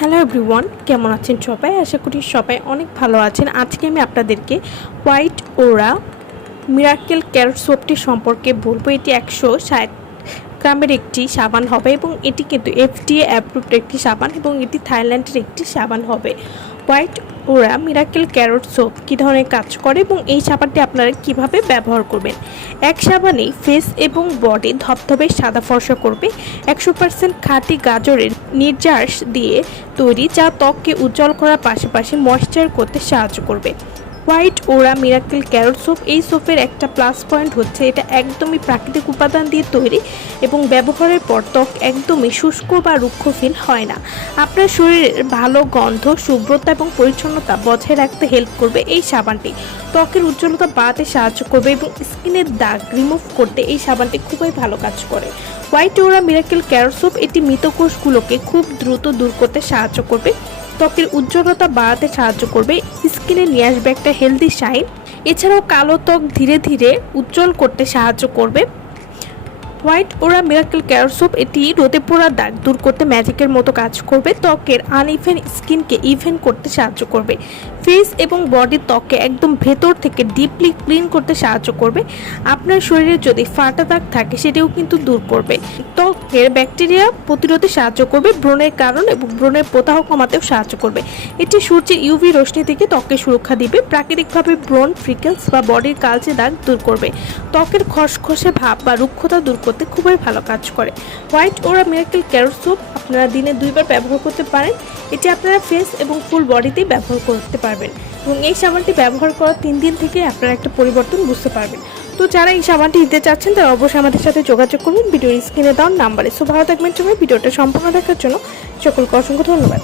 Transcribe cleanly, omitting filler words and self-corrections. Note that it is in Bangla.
হ্যালো এভরিওয়ান, কেমন আছেন সবাই? আশা করি সবাই অনেক ভালো আছেন। আজকে আমি আপনাদেরকে হোয়াইট ওরা মিরাকেল ক্যারট সোপটি সম্পর্কে বলবো। এটি 160 গ্রামের একটি সাবান হবে এবং এটি কিন্তু FDA অ্যাপ্রুভড একটি সাবান এবং এটি থাইল্যান্ডের একটি সাবান হবে। হোয়াইট ওরা মিরাকেল ক্যারট সোপ কী ধরনের কাজ করে এবং এই সাবানটি আপনারা কিভাবে ব্যবহার করবেন। এক সাবানেই ফেস এবং বডি ধবধবে সাদা ফর্সা করবে। 100% খাঁটি গাজরের নির্যাস দিয়ে তৈরি, যা ত্বককে উজ্জ্বল করার পাশাপাশি ময়েশ্চার করতে সাহায্য করবে। হোয়াইট ওরা মিরাকেল ক্যারট সোপ, এই সোপের একটা প্লাস পয়েন্ট হচ্ছে এটা একদমই প্রাকৃতিক উপাদান দিয়ে তৈরি এবং ব্যবহারের পর ত্বক একদমই শুষ্ক বা রুক্ষ ফিল হয় না। আপনার শরীরের ভালো গন্ধ, শুভ্রতা এবং পরিচ্ছন্নতা বজায় রাখতে হেল্প করবে এই সাবানটি। ত্বকের উজ্জ্বলতা বাড়াতে সাহায্য করবে এবং স্কিনের দাগ রিমুভ করতে এই সাবানটি খুবই ভালো কাজ করে। হোয়াইট ওরা মিরাকেল ক্যারট সোপ এটি মৃত কোষগুলোকে খুব দ্রুত দূর করতে সাহায্য করবে, ত্বকের উজ্জ্বলতা বাড়াতে সাহায্য করবে, স্কিনে নিয়ে আসবে একটা হেলদি শাইন। এছাড়াও কালো ত্বক ধীরে ধীরে উজ্জ্বল করতে সাহায্য করবে। হোয়াইট ওরা মিরাকেল ক্যারট সোপ এটি রোদে পোড়া দাগ দূর করতে ম্যাজিকের মতো কাজ করবে, ত্বকের আনইভেন স্কিনকে ইভেন করতে সাহায্য করবে, ফেস এবং বডির ত্বককে একদম ভেতর থেকে ডিপলি ক্লিন করতে সাহায্য করবে। আপনার শরীরে যদি ফাটা দাগ থাকে সেটাও কিন্তু দূর করবে, ত্বকের ব্যাকটেরিয়া প্রতিরোধে সাহায্য করবে, ব্রণের কারণ এবং ব্রণের প্রদাহ কমাতেও সাহায্য করবে। এটি সূর্যের ইউভি রশ্মি থেকে ত্বককে সুরক্ষা দিবে, প্রাকৃতিকভাবে ব্রণ, ফ্রিকেলস বা বডির কালচে দাগ দূর করবে, ত্বকের খসখসে ভাব বা রুক্ষতা দূর করতে খুবই ভালো কাজ করে। হোয়াইট ওরা মিরাকেল ক্যারট সোপ আপনারা দিনে 2 বার ব্যবহার করতে পারেন। এটি আপনারা ফেস এবং ফুল বডিতেই ব্যবহার করতে পারবেন এবং এই সাবানটি ব্যবহার করার 3 দিন থেকে আপনারা একটা পরিবর্তন বুঝতে পারবেন। তো যারা এই সাবানটি নিতে চাচ্ছেন তারা অবশ্যই আমাদের সাথে যোগাযোগ করবেন ভিডিওর স্ক্রিনে দেওয়া নাম্বারে। সো ভালো থাকবেন সবাই। ভিডিওটা সম্পূর্ণ দেখার জন্য সকলকে অসংখ্য ধন্যবাদ।